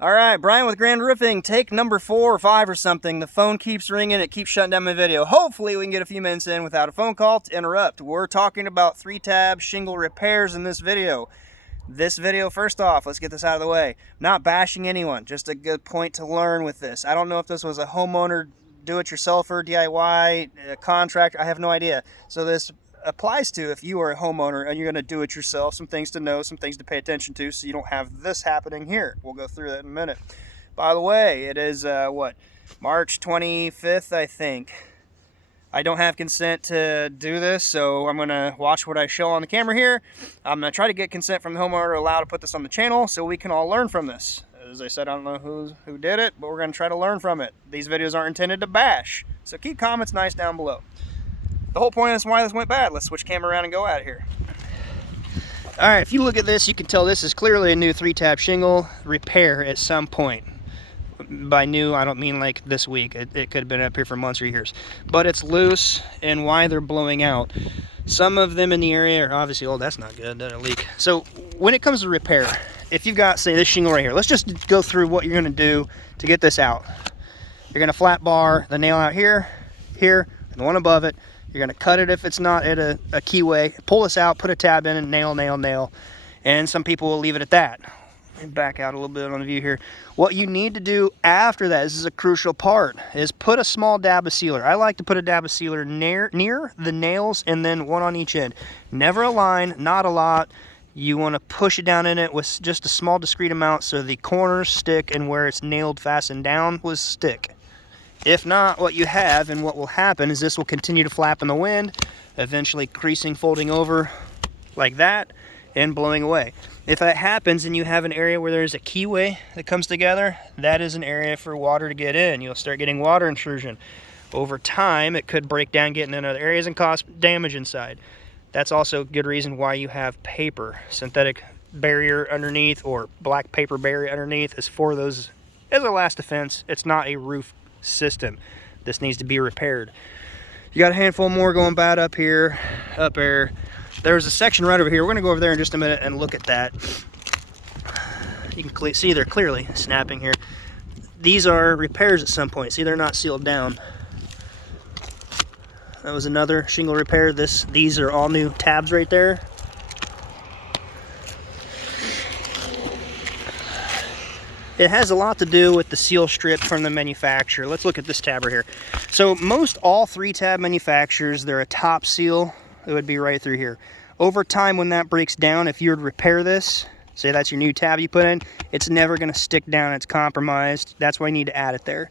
All right, Brian with Grand Roofing, take number 4 or 5 or something. The phone keeps ringing, it keeps shutting down my video. Hopefully we can get a few minutes in without a phone call to interrupt. We're talking about 3-tab shingle repairs in this video. First off, let's get this out of the way. Not bashing anyone, just a good point to learn with this. I don't know if this was a homeowner, do-it-yourselfer, DIY, contractor, I have no idea. So this applies to if you are a homeowner and you're going to do it yourself, some things to know, some things to pay attention to so you don't have this happening here. We'll go through that in a minute. By the way, it is March 25th, I think. I don't have consent to do this, so I'm going to watch what I show on the camera here. I'm going to try to get consent from the homeowner to allow to put this on the channel so we can all learn from this. As I said, I don't know who did it, but we're going to try to learn from it. These videos aren't intended to bash, so keep comments nice down below. The whole point is why this went bad. Let's switch camera around and go at it here. All right, if you look at this, you can tell this is clearly a new 3-tab shingle repair at some point. By new, I don't mean like this week. It could have been up here for months or years. But it's loose, and why they're blowing out. Some of them in the area are obviously, oh, that's not good, that's a leak. So when it comes to repair, if you've got, say, this shingle right here, let's just go through what you're gonna do to get this out. You're gonna flat bar the nail out here, and the one above it. You're gonna cut it if it's not at a keyway. Pull this out, put a tab in, and nail. And some people will leave it at that. Let me back out a little bit on the view here. What you need to do after that, this is a crucial part, is put a small dab of sealer. I like to put a dab of sealer near the nails and then one on each end. Never a line, not a lot. You want to push it down in it with just a small discrete amount so the corners stick and where it's nailed fastened down will stick. If not, what you have and what will happen is this will continue to flap in the wind, eventually creasing, folding over like that, and blowing away. If that happens and you have an area where there's a keyway that comes together, that is an area for water to get in. You'll start getting water intrusion. Over time, it could break down, get in other areas, and cause damage inside. That's also a good reason why you have paper, synthetic barrier underneath or black paper barrier underneath is for those as a last defense. It's not a roof system. This needs to be repaired. You got a handful more going bad up here, up there. There's a section right over here. We're going to go over there in just a minute and look at that. You can see they're clearly snapping here. These are repairs at some point. See, they're not sealed down. That was another shingle repair. These are all new tabs right there. It has a lot to do with the seal strip from the manufacturer. Let's look at this tab right here. So all 3-tab manufacturers, they're a top seal. It would be right through here. Over time, when that breaks down, if you would repair this, say that's your new tab you put in, it's never going to stick down. It's compromised. That's why you need to add it there.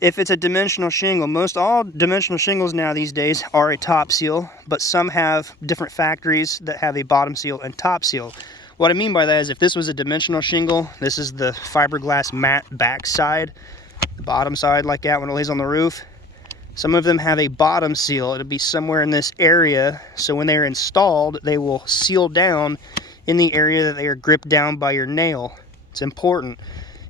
If it's a dimensional shingle, most all dimensional shingles now these days are a top seal, but some have different factories that have a bottom seal and top seal. What I mean by that is if this was a dimensional shingle, this is the fiberglass matte back side, the bottom side like that when it lays on the roof. Some of them have a bottom seal. It'll be somewhere in this area, so when they're installed, they will seal down in the area that they are gripped down by your nail. It's important.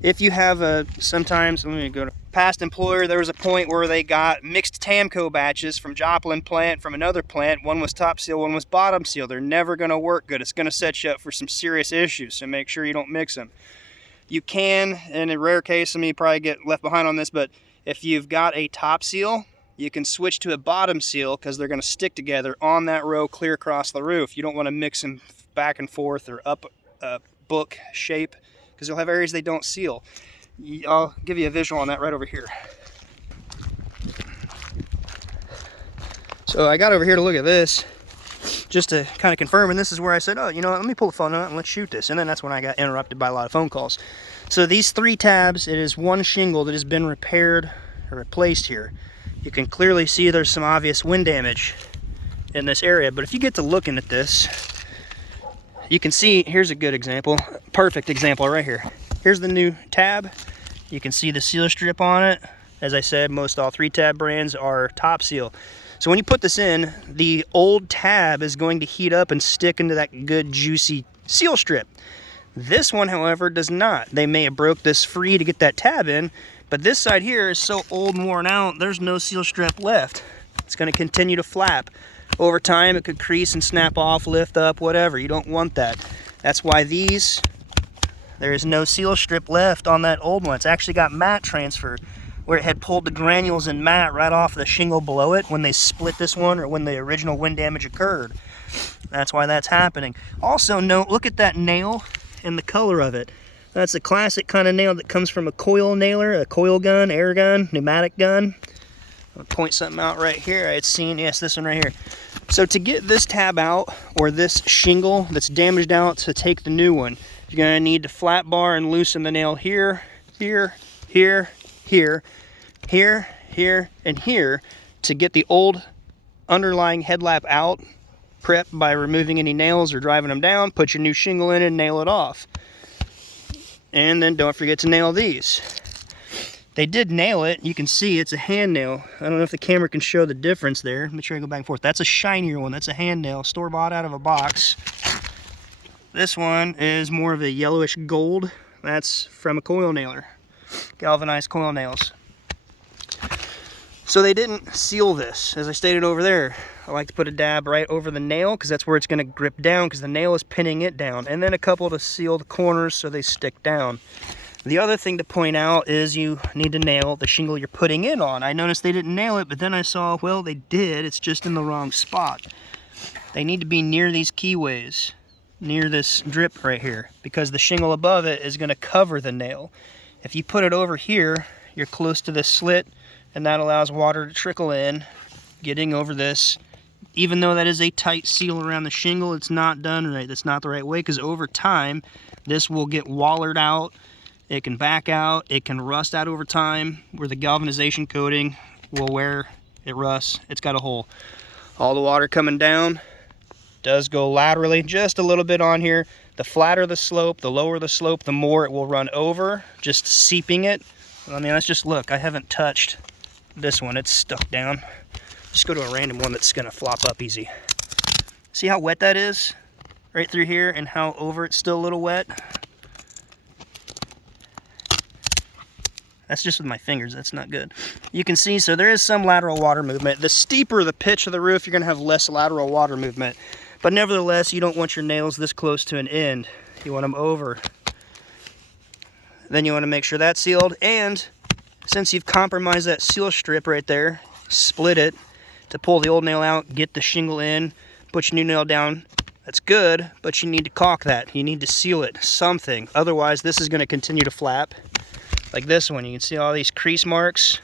If you have sometimes, let me go to past employer, there was a point where they got mixed Tamco batches from Joplin plant, from another plant. One was top seal, one was bottom seal. They're never going to work good. It's going to set you up for some serious issues, so make sure you don't mix them. You can, in a rare case, some of you probably get left behind on this, but if you've got a top seal, you can switch to a bottom seal because they're going to stick together on that row clear across the roof. You don't want to mix them back and forth or up a book shape because you'll have areas they don't seal. I'll give you a visual on that right over here. So I got over here to look at this just to kind of confirm, and this is where I said, oh, you know what, let me pull the phone out and let's shoot this. And then that's when I got interrupted by a lot of phone calls. So these 3 tabs, it is one shingle that has been repaired or replaced here. You can clearly see there's some obvious wind damage in this area, but if you get to looking at this, you can see, here's a good example, perfect example right here. Here's the new tab. You can see the seal strip on it. As I said, most all 3-tab brands are top seal. So when you put this in, the old tab is going to heat up and stick into that good juicy seal strip. This one, however, does not. They may have broke this free to get that tab in, but this side here is so old and worn out, there's no seal strip left. It's going to continue to flap. Over time, it could crease and snap off, lift up, whatever. You don't want that. That's why these There is no seal strip left on that old one. It's actually got mat transfer, where it had pulled the granules and mat right off the shingle below it when they split this one or when the original wind damage occurred. That's why that's happening. Also note, look at that nail and the color of it. That's a classic kind of nail that comes from a coil nailer, a coil gun, air gun, pneumatic gun. I'll point something out right here. I had seen, yes, this one right here. So to get this tab out, or this shingle that's damaged out, to take the new one, you're gonna need to flat bar and loosen the nail here, here, here, here, here, here, and here to get the old underlying headlap out. Prep by removing any nails or driving them down, put your new shingle in and nail it off. And then don't forget to nail these. They did nail it. You can see it's a hand nail. I don't know if the camera can show the difference there. Make sure I go back and forth. That's a shinier one. That's a hand nail, store-bought out of a box. This one is more of a yellowish gold. That's from a coil nailer, galvanized coil nails. So they didn't seal this, as I stated over there. I like to put a dab right over the nail because that's where it's going to grip down, because the nail is pinning it down. And then a couple to seal the corners so they stick down. The other thing to point out is you need to nail the shingle you're putting in on. I noticed they didn't nail it, but then I saw, well, they did. It's just in the wrong spot. They need to be near these keyways, near this drip right here, because the shingle above it is going to cover the nail. If you put it over here, you're close to this slit, and that allows water to trickle in, getting over this. Even though that is a tight seal around the shingle, it's not done right. That's not the right way, because over time, this will get wallered out. It can back out. It can rust out over time, where the galvanization coating will wear, it rusts. It's got a hole. All the water coming down does go laterally, just a little bit on here. The flatter the slope, the lower the slope, the more it will run over, just seeping it. I mean, let's just look. I haven't touched this one. It's stuck down. Just go to a random one that's gonna flop up easy. See how wet that is? Right through here, and how over it's still a little wet. That's just with my fingers, that's not good. You can see, so there is some lateral water movement. The steeper the pitch of the roof, you're gonna have less lateral water movement. But nevertheless, you don't want your nails this close to an end. You want them over. Then you wanna make sure that's sealed, and since you've compromised that seal strip right there, split it to pull the old nail out, get the shingle in, put your new nail down. That's good, but you need to caulk that. You need to seal it, something. Otherwise, this is gonna continue to flap. Like this one, you can see all these crease marks,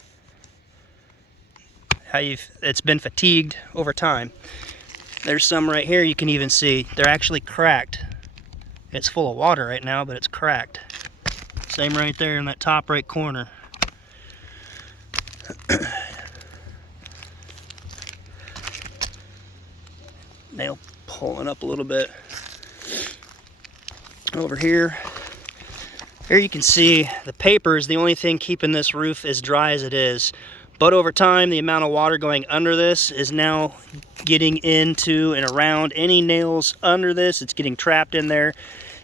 how it's been fatigued over time. There's some right here you can even see. They're actually cracked. It's full of water right now, but it's cracked. Same right there in that top right corner. Nail pulling up a little bit. Over here. Here you can see the paper is the only thing keeping this roof as dry as it is. But over time, the amount of water going under this is now getting into and around any nails under this. It's getting trapped in there.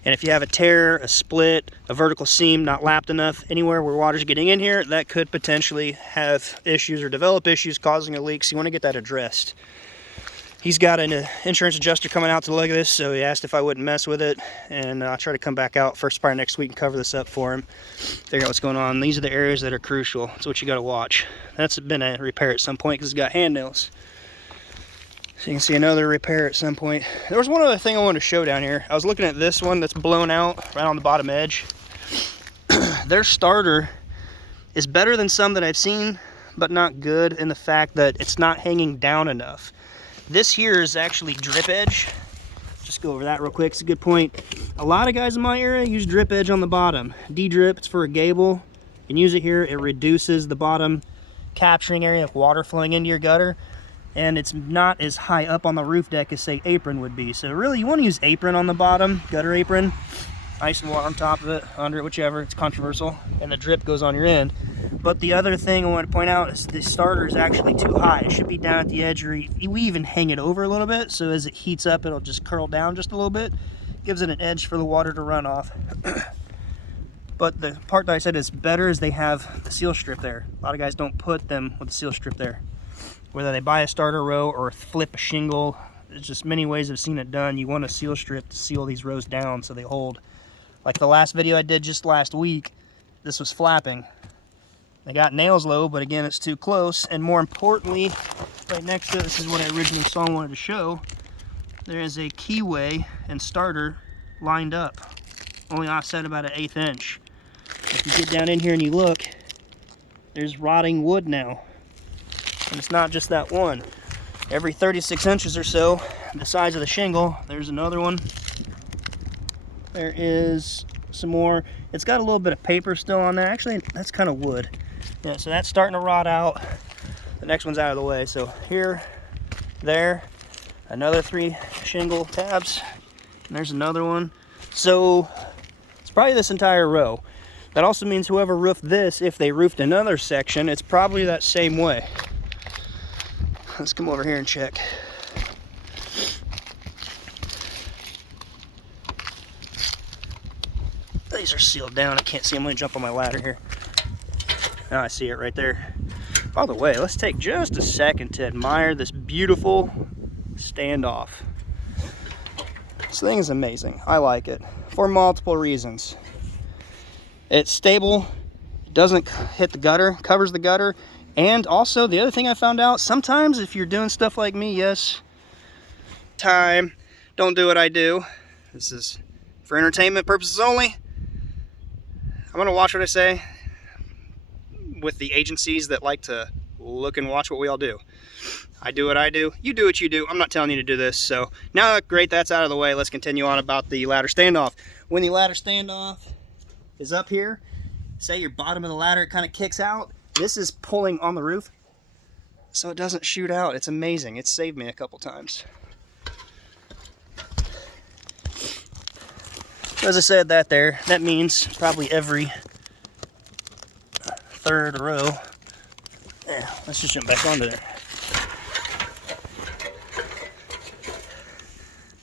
And if you have a tear, a split, a vertical seam not lapped enough, anywhere where water's getting in here, that could potentially have issues or develop issues causing a leak. So you want to get that addressed. He's got an insurance adjuster coming out to look at this, so he asked if I wouldn't mess with it, and I'll try to come back out first part of next week and cover this up for him, figure out what's going on. These are the areas that are crucial. That's what you got to watch. That's been a repair at some point because it's got hand nails. So you can see another repair at some point. There was one other thing I wanted to show down here. I was looking at this one that's blown out right on the bottom edge. Their starter is better than some that I've seen, but not good in the fact that it's not hanging down enough. This here is actually drip edge. Just go over that real quick. It's a good point. A lot of guys in my area use drip edge on the bottom. D-drip, it's for a gable. You can use it here. It reduces the bottom capturing area of water flowing into your gutter. And it's not as high up on the roof deck as, say, apron would be. So really, you want to use apron on the bottom, gutter apron. Ice and water on top of it, under it, whichever. It's controversial. And the drip goes on your end. But the other thing I want to point out is the starter is actually too high. It should be down at the edge, or we even hang it over a little bit, so as it heats up, it'll just curl down just a little bit. Gives it an edge for the water to run off. But the part that I said is better is they have the seal strip there. A lot of guys don't put them with the seal strip there. Whether they buy a starter row or flip a shingle, there's just many ways I've seen it done. You want a seal strip to seal these rows down so they hold Like the last video I did just last week, this was flapping. They got nails low, but again, it's too close. And more importantly, right next to it, this is what I originally saw and wanted to show. There is a keyway and starter lined up, only offset about 1/8 inch. If you get down in here and you look, there's rotting wood now. And it's not just that one. Every 36 inches or so, the size of the shingle, there's another one. There is some more. It's got a little bit of paper still on there. Actually, that's kind of wood. Yeah, so that's starting to rot out. The next one's out of the way. So here, there, another 3 shingle tabs. And there's another one. So it's probably this entire row. That also means whoever roofed this, if they roofed another section, it's probably that same way. Let's come over here and check. These are sealed down. I can't see them. Let me jump on my ladder here. Now I see it right there. By the way, let's take just a second to admire this beautiful Standoff. This thing is amazing. I like it for multiple reasons. It's stable, it doesn't hit the gutter, covers the gutter, and also the other thing I found out, sometimes if you're doing stuff like me, yes, time, don't do what I do. This is for entertainment purposes only. I'm gonna watch what I say with the agencies that like to look and watch what we all do. I do what I do, you do what you do. I'm not telling you to do this. So now, great, that's out of the way. Let's continue on about the ladder standoff. When the ladder standoff is up here, say your bottom of the ladder, it kind of kicks out. This is pulling on the roof, so it doesn't shoot out. It's amazing. It's saved me a couple times. As I said that there, that means probably every third row. Yeah, let's just jump back onto there.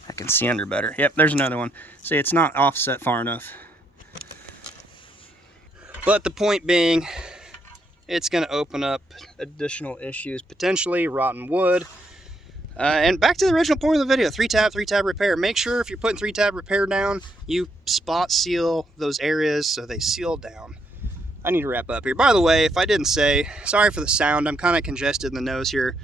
I can see under better. Yep, there's another one. See, it's not offset far enough. But the point being, it's going to open up additional issues, potentially rotten wood. And back to the original point of the video, 3-tab repair. Make sure if you're putting 3-tab repair down, you spot seal those areas so they seal down. I need to wrap up here. By the way, if I didn't say, sorry for the sound. I'm kind of congested in the nose here.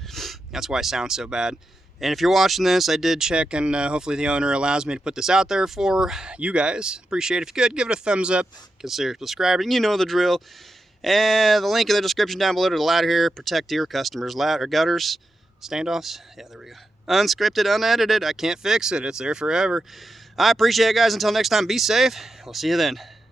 That's why I sound so bad. And if you're watching this, I did check, and hopefully the owner allows me to put this out there for you guys. Appreciate it. If you could, give it a thumbs up. Consider subscribing. You know the drill. And the link in the description down below to the ladder here. Protect your customers' ladder gutters. Standoffs. Yeah, there we go. Unscripted, unedited. I can't fix it. It's there forever. I appreciate it, guys. Until next time, be safe. We'll see you then.